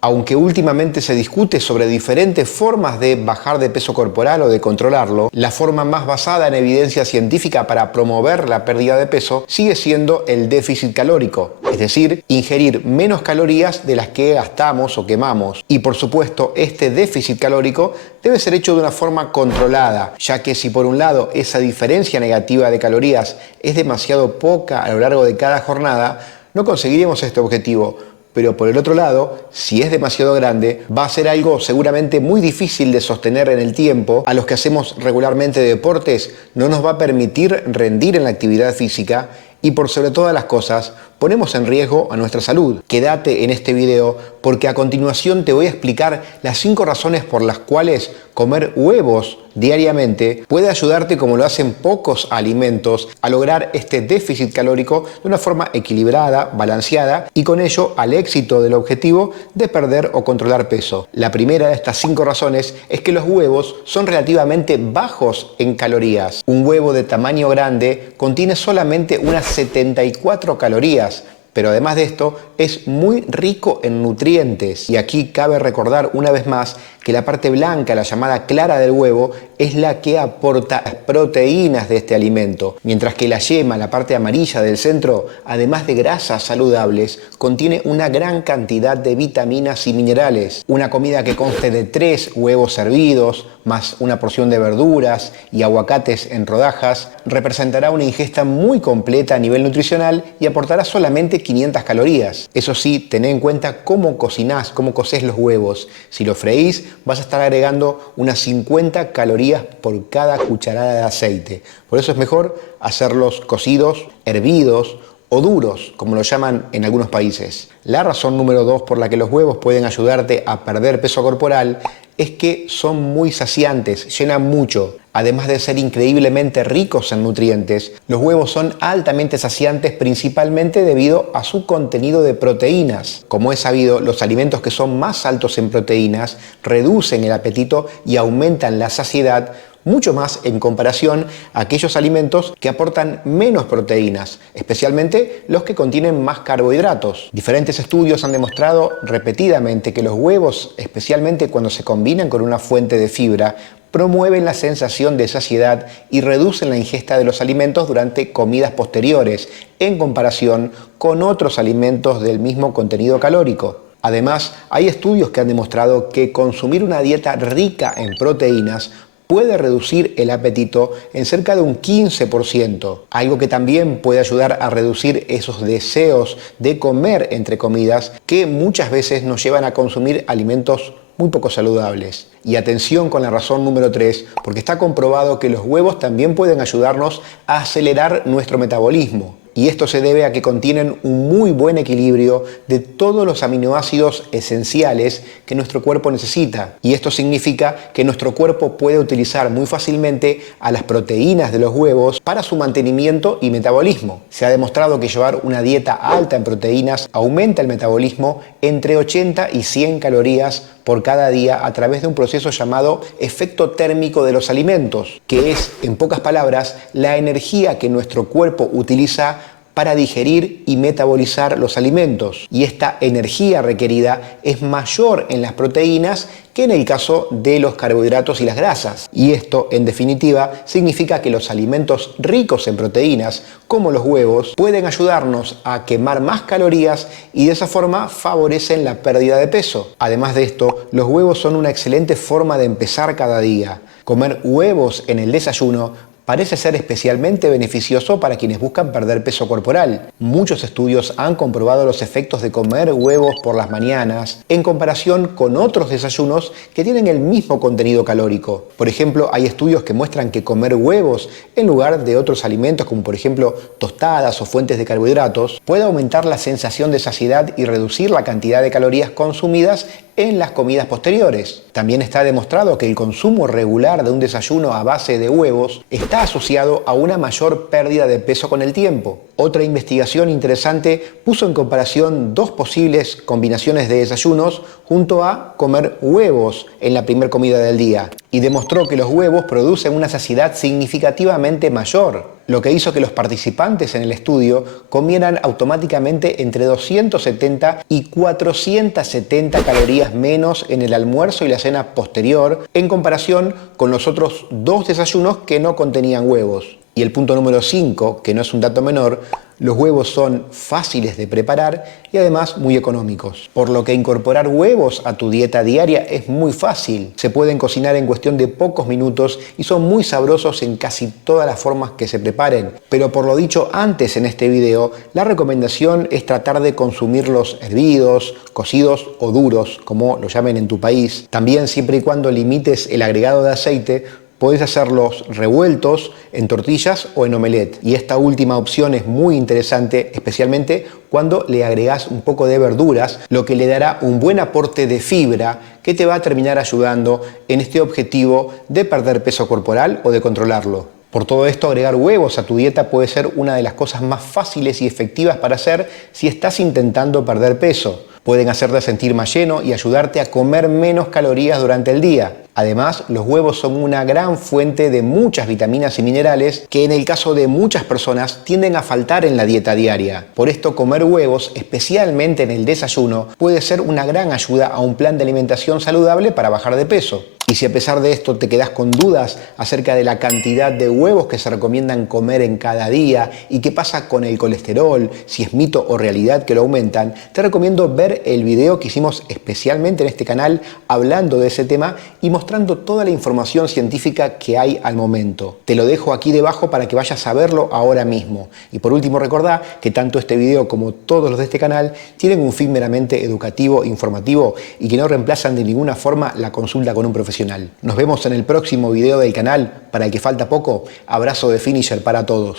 Aunque últimamente se discute sobre diferentes formas de bajar de peso corporal o de controlarlo, la forma más basada en evidencia científica para promover la pérdida de peso sigue siendo el déficit calórico, es decir, ingerir menos calorías de las que gastamos o quemamos. Y por supuesto, este déficit calórico debe ser hecho de una forma controlada, ya que si por un lado esa diferencia negativa de calorías es demasiado poca a lo largo de cada jornada, no conseguiremos este objetivo. Pero por el otro lado, si es demasiado grande, va a ser algo seguramente muy difícil de sostener en el tiempo. A los que hacemos regularmente deportes no nos va a permitir rendir en la actividad física y por sobre todas las cosas, ponemos en riesgo a nuestra salud. Quédate en este video porque a continuación te voy a explicar las 5 razones por las cuales comer huevos diariamente puede ayudarte, como lo hacen pocos alimentos, a lograr este déficit calórico de una forma equilibrada, balanceada y con ello al éxito del objetivo de perder o controlar peso. La primera de estas 5 razones es que los huevos son relativamente bajos en calorías. Un huevo de tamaño grande contiene solamente unas 74 calorías. Pero además de esto, es muy rico en nutrientes. Y aquí cabe recordar una vez más que la parte blanca, la llamada clara del huevo, es la que aporta las proteínas de este alimento. Mientras que la yema, la parte amarilla del centro, además de grasas saludables, contiene una gran cantidad de vitaminas y minerales. Una comida que conste de 3 huevos hervidos, más una porción de verduras y aguacates en rodajas, representará una ingesta muy completa a nivel nutricional y aportará solamente 500 calorías. Eso sí, ten en cuenta cómo cocinás, cómo cocés los huevos. Si los freís, vas a estar agregando unas 50 calorías por cada cucharada de aceite. Por eso es mejor hacerlos cocidos, hervidos o duros, como lo llaman en algunos países. La razón número 2 por la que los huevos pueden ayudarte a perder peso corporal es que son muy saciantes, llenan mucho. Además de ser increíblemente ricos en nutrientes, los huevos son altamente saciantes principalmente debido a su contenido de proteínas. Como es sabido, los alimentos que son más altos en proteínas reducen el apetito y aumentan la saciedad mucho más en comparación a aquellos alimentos que aportan menos proteínas, especialmente los que contienen más carbohidratos. Diferentes estudios han demostrado repetidamente que los huevos, especialmente cuando se combinan con una fuente de fibra, promueven la sensación de saciedad y reducen la ingesta de los alimentos durante comidas posteriores, en comparación con otros alimentos del mismo contenido calórico. Además, hay estudios que han demostrado que consumir una dieta rica en proteínas puede reducir el apetito en cerca de un 15%, algo que también puede ayudar a reducir esos deseos de comer entre comidas que muchas veces nos llevan a consumir alimentos muy poco saludables. Y atención con la razón número 3, porque está comprobado que los huevos también pueden ayudarnos a acelerar nuestro metabolismo. Y esto se debe a que contienen un muy buen equilibrio de todos los aminoácidos esenciales que nuestro cuerpo necesita. Y esto significa que nuestro cuerpo puede utilizar muy fácilmente a las proteínas de los huevos para su mantenimiento y metabolismo. Se ha demostrado que llevar una dieta alta en proteínas aumenta el metabolismo entre 80 y 100 calorías por cada día a través de un proceso llamado efecto térmico de los alimentos, que es, en pocas palabras, la energía que nuestro cuerpo utiliza para digerir y metabolizar los alimentos. Y esta energía requerida es mayor en las proteínas que en el caso de los carbohidratos y las grasas. Y esto, en definitiva, significa que los alimentos ricos en proteínas, como los huevos, pueden ayudarnos a quemar más calorías y de esa forma favorecen la pérdida de peso. Además de esto, los huevos son una excelente forma de empezar cada día. Comer huevos en el desayuno parece ser especialmente beneficioso para quienes buscan perder peso corporal. Muchos estudios han comprobado los efectos de comer huevos por las mañanas en comparación con otros desayunos que tienen el mismo contenido calórico. Por ejemplo, hay estudios que muestran que comer huevos en lugar de otros alimentos como por ejemplo tostadas o fuentes de carbohidratos puede aumentar la sensación de saciedad y reducir la cantidad de calorías consumidas en las comidas posteriores. También está demostrado que el consumo regular de un desayuno a base de huevos está asociado a una mayor pérdida de peso con el tiempo. Otra investigación interesante puso en comparación dos posibles combinaciones de desayunos junto a comer huevos en la primera comida del día y demostró que los huevos producen una saciedad significativamente mayor, lo que hizo que los participantes en el estudio comieran automáticamente entre 270 y 470 calorías menos en el almuerzo y la cena posterior en comparación con los otros dos desayunos que no contenían huevos. Y el punto número 5, que no es un dato menor, los huevos son fáciles de preparar y además muy económicos. Por lo que incorporar huevos a tu dieta diaria es muy fácil. Se pueden cocinar en cuestión de pocos minutos y son muy sabrosos en casi todas las formas que se preparen. Pero por lo dicho antes en este video, la recomendación es tratar de consumirlos hervidos, cocidos o duros, como lo llamen en tu país. También siempre y cuando limites el agregado de aceite, podés hacerlos revueltos en tortillas o en omelette. Y esta última opción es muy interesante, especialmente cuando le agregás un poco de verduras, lo que le dará un buen aporte de fibra que te va a terminar ayudando en este objetivo de perder peso corporal o de controlarlo. Por todo esto, agregar huevos a tu dieta puede ser una de las cosas más fáciles y efectivas para hacer si estás intentando perder peso. Pueden hacerte sentir más lleno y ayudarte a comer menos calorías durante el día. Además, los huevos son una gran fuente de muchas vitaminas y minerales que en el caso de muchas personas tienden a faltar en la dieta diaria. Por esto, comer huevos, especialmente en el desayuno, puede ser una gran ayuda a un plan de alimentación saludable para bajar de peso. Y si a pesar de esto te quedas con dudas acerca de la cantidad de huevos que se recomiendan comer en cada día y qué pasa con el colesterol, si es mito o realidad que lo aumentan, te recomiendo ver el video que hicimos especialmente en este canal hablando de ese tema y mostrando toda la información científica que hay al momento. Te lo dejo aquí debajo para que vayas a verlo ahora mismo. Y por último, recordá que tanto este video como todos los de este canal tienen un fin meramente educativo, informativo y que no reemplazan de ninguna forma la consulta con un profesional. Nos vemos en el próximo video del canal. Para el que falta poco, abrazo de Finisher para todos.